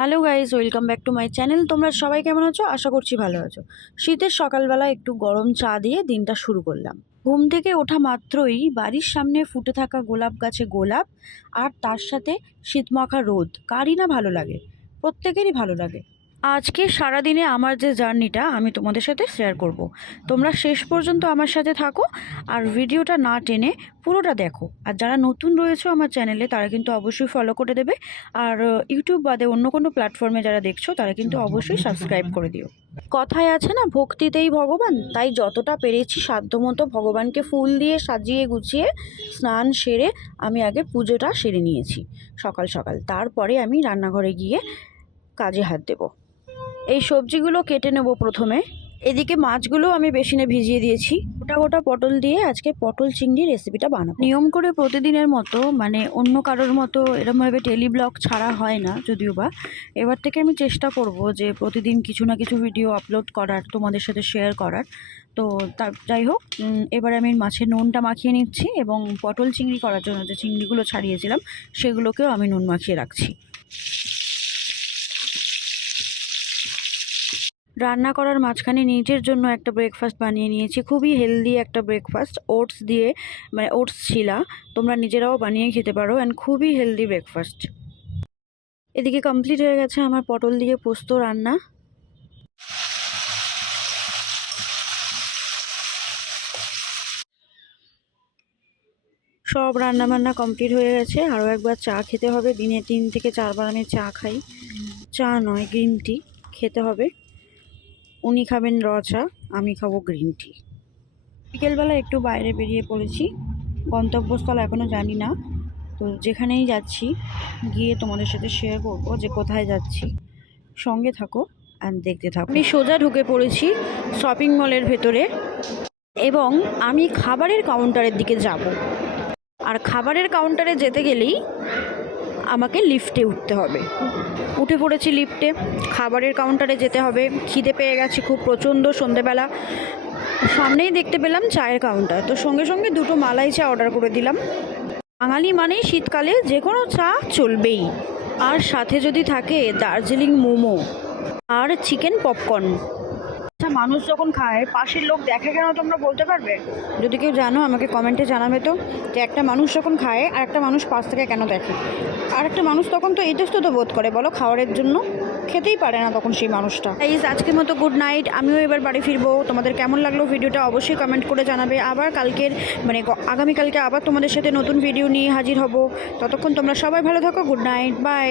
Hello guys welcome back to my channel. তোমরা সবাই কেমন আছো? আশা করছি ভালো আছো। শীতের সকালবেলা একটু গরম চা দিয়ে দিনটা শুরু করলাম। ঘুম থেকে ওঠা মাত্রই বাড়ির সামনে ফুটে থাকা গোলাপ গাছে গোলাপ আর তার সাথে শীতমাখা রোদ। কারই না ভালো লাগে। প্রত্যেকেরই ভালো লাগে। আজকে সারাদিনে আমার যে জার্নিটা আমি তোমাদের সাথে শেয়ার করব। তোমরা শেষ পর্যন্ত আমার সাথে থাকো আর ভিডিওটা না টেনে পুরোটা দেখো। আর যারা নতুন রয়েছে আমার চ্যানেলে তারা কিন্তু অবশ্যই ফলো করে দেবে। আর ইউটিউব বাদে অন্য কোনো প্ল্যাটফর্মে যারা দেখছ, তারা কিন্তু অবশ্যই সাবস্ক্রাইব করে দিও। কথায় আছে না, ভক্তিতেই ভগবান? তাই যতটা পেরেছি সাধ্যমতো ভগবানকে ফুল দিয়ে সাজিয়ে গুছিয়ে, স্নান সেরে আমি আগে পুজোটা সেরে নিয়েছি সকাল সকাল। তারপরে আমি রান্নাঘরে গিয়ে কাজে হাত দেব। এই সবজিগুলো কেটে নেব প্রথমে। এদিকে মাছগুলো আমি বেসিনে ভিজিয়ে দিয়েছি। গোটা গোটা পটল দিয়ে আজকে পটল চিংড়ি রেসিপিটা বানাবো। নিয়ম করে প্রতিদিনের মতো মানে অন্য কারোর মতো এরমভাবে টেলি ব্লগ ছাড়া হয় না, যদিও বা। এবার থেকে আমি চেষ্টা করব যে প্রতিদিন কিছু না কিছু ভিডিও আপলোড করার, তোমাদের সাথে শেয়ার করার। তো তার যাই হোক এবারে আমি মাছের নুনটা মাখিয়ে নিচ্ছি এবং পটল চিংড়ি করার জন্য যে চিংড়িগুলো ছাড়িয়েছিলাম, সেগুলোকেও আমি নুন মাখিয়ে রাখছি। রান্না করার মাঝখানে নিজের জন্য একটা ব্রেকফাস্ট বানিয়ে নিয়েছি। খুবই হেলদি একটা ব্রেকফাস্ট ওটস দিয়ে মানে ওটস ছিলা তোমরা নিজেরাও বানিয়ে খেতে পারো অ্যান্ড খুবই হেলদি ব্রেকফাস্ট এদিকে কমপ্লিট হয়ে গেছে আমার পটল দিয়ে পোস্ত রান্না। সব রান্না বান্না কমপ্লিট হয়ে গেছে। আরও একবার চা খেতে হবে। দিনে তিন থেকে চারবার আমি চা খাই। চা নয় গ্রিন টি খেতে হবে। উনি খাবেন র চা, আমি খাব গ্রিন টি। বিকেলবেলা একটু বাইরে বেরিয়ে পড়েছি, গন্তব্যস্থল এখনও জানি না। তো যেখানেই যাচ্ছি, গিয়ে তোমাদের সাথে শেয়ার করব যে কোথায় যাচ্ছি। সঙ্গে থাকো আর দেখতে থাকো। আমি সোজা ঢুকে পড়েছি শপিং মলের ভেতরে এবং আমি খাবারের কাউন্টারের দিকে যাব। আর খাবারের কাউন্টারে যেতে গেলেই আমাকে লিফটে উঠতে হবে। উঠে পড়েছি লিফটে। খাবারের কাউন্টারে যেতে হবে। খিদে পেয়ে গেছি খুব প্রচণ্ড সন্ধেবেলা। সামনেই দেখতে পেলাম চায়ের কাউন্টার তো সঙ্গে সঙ্গে দুটো মালাই চা অর্ডার করে দিলাম। বাঙালি মানেই শীতকালে যে কোনো চা চলবেই। আর সাথে যদি থাকে দার্জিলিং মোমো আর চিকেন পপকর্ন মানুষ যখন খায়, পাশের লোক দেখে কেন তোমরা বলতে পারবে? যদি কেউ জানো, আমাকে কমেন্টে জানাবে তো, যে একটা মানুষ যখন খায়, আর একটা মানুষ পাশ থেকে কেন দেখে? আর একটা মানুষ তখন তো ইতস্তত বোধ করে, বলো, খাবারের জন্য? খেতেই পারে না তখন সেই মানুষটা। এই আজকের মতো গুড নাইট আমিও এবার বাড়ি ফিরবো। তোমাদের কেমন লাগল ভিডিওটা অবশ্যই কমেন্ট করে জানাবে। আবার কালকের মানে আগামীকালকে আবার তোমাদের সাথে নতুন ভিডিও নিয়ে হাজির হব। ততক্ষণ তোমরা সবাই ভালো থাকো। Good night bye